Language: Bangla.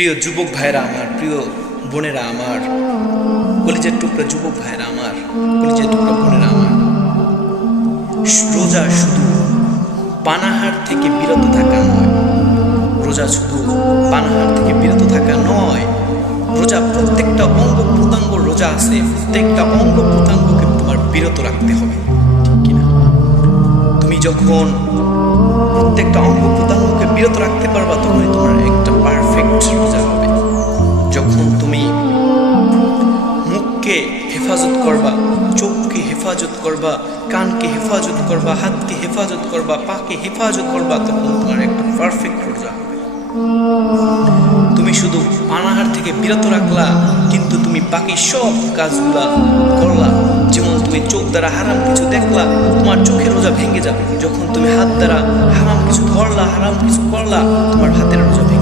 প্রিয় যুবক ভাইরা আমার, প্রিয় বোনেরা আমার, কলিজার টুকরা যুবক ভাইরা আমার, কলিজার টুকরা বোনেরা আমার, রোজা শুধু পানাহার থেকে বিরত থাকা নয়, রোজা শুধু পানাহার থেকে বিরত থাকা নয়, রোজা প্রত্যেকটা অঙ্গ প্রত্যঙ্গ রোজা আছে, প্রত্যেকটা অঙ্গ প্রত্যঙ্গকে তোমার বিরত রাখতে হবে, ঠিক কিনা? তুমি যখন প্রত্যেকটা অঙ্গ প্রত্যঙ্গকে বিরত রাখতে পারবা তখনই তোমার একটা পারফেক্ট রোজা হবে। যখন তুমি মুখকে হেফাজত করবা, চোখকে হেফাজত করবা, কানকে হেফাজত করবা, হাতকে হেফাজত করবা, পাকে হেফাজত করবা, তখন তোমার একটা পারফেক্ট রোজা হবে। তুমি শুধু পানাহার থেকে বিরত রাখলা কিন্তু তুমি বাকি সব কাজগুলা করলা, যেমন তুমি চোখ দ্বারা হারাম কিছু দেখলা, তোমার চোখের রোজা ভেঙে যাবে। যখন তুমি হাত দ্বারা হারাম কিছু ধরলা, হারাম কিছু করলা, তোমার হাতের রোজা ভেঙে